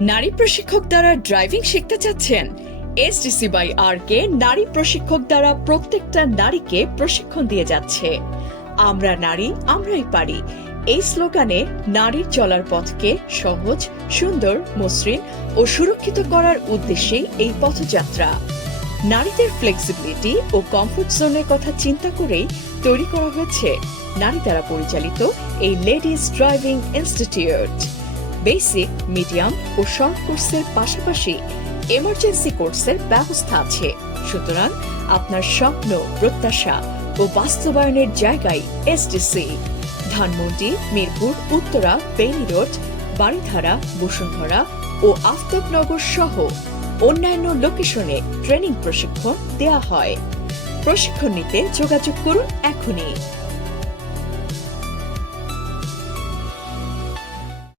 নারী প্রশিক্ষক দ্বারা ড্রাইভিং শিখতে চাচ্ছেন? এসডিসি বাই আর কে নারী প্রশিক্ষক দ্বারা প্রত্যেকটা নারীকে প্রশিক্ষণ দিয়ে যাচ্ছে। আমরা নারী, আমরাই পারি এই স্লোগানে নারীর চলার পথকে সহজ, সুন্দর, মসৃণ ও সুরক্ষিত করার উদ্দেশ্যেই এই পথযাত্রা। নারীদের ফ্লেক্সিবিলিটি ও কমফোর্ট জোনের কথা চিন্তা করেই তৈরি করা হয়েছে নারী দ্বারা পরিচালিত এই ladies driving institute. Basic, medium ও শর্ট কোর্সের পাশাপাশি এমার্জেন্সি কোর্সের ব্যবস্থা আছে। সুতরাং আপনার স্বপ্ন, প্রত্যাশা ও বাস্তবায়নের জায়গায় SDC. Dhanmondi, Mirpur, Uttara, Bailey road, Baridhara, Bashundhara ও আফতাবনগর সহ অন্যান্য লোকেশনে ট্রেনিং প্রশিক্ষণ দেয়া হয়। প্রশিক্ষণ নিতে যোগাযোগ করুন এখনই।